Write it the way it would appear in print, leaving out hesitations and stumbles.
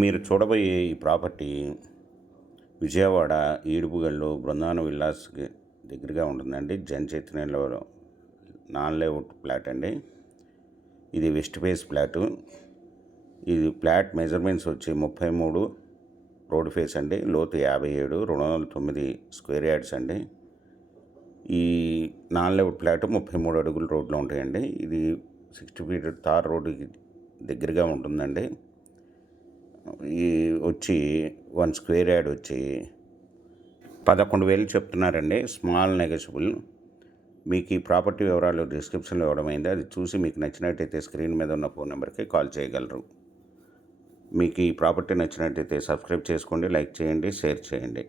మీరు చూడబోయే ఈ ప్రాపర్టీ విజయవాడ ఈడుపుగల్లు బృందావన విల్లాస్కి దగ్గరగా ఉంటుందండి. జనచైతన్యలో నాన్ లేఅవుట్ ప్లాట్ అండి. ఇది వెస్ట్ ఫేస్ ప్లాటు. ఇది ప్లాట్ మెజర్మెంట్స్ వచ్చి 33 రోడ్ ఫేస్ అండి. లోతు 57, 209 స్క్వేర్ యార్డ్స్ అండి. ఈ నాన్ లేఅవుట్ ప్లాట్ 33 అడుగుల రోడ్లో ఉంటాయండి. ఇది 60 ఫీట్ తార్ రోడ్డుకి దగ్గరగా ఉంటుందండి. ఈ వచ్చి 1 స్క్వేర్ యార్డ్ వచ్చి 11,000 చెప్తున్నారండి. Small negotiable. మీకు ఈ ప్రాపర్టీ వివరాలు డిస్క్రిప్షన్లో ఇవ్వడమైంది. అది చూసి మీకు నచ్చినట్టయితే స్క్రీన్ మీద ఉన్న ఫోన్ నెంబర్కి కాల్ చేయగలరు. మీకు ఈ ప్రాపర్టీ నచ్చినట్టయితే సబ్స్క్రైబ్ చేసుకోండి, లైక్ చేయండి, షేర్ చేయండి.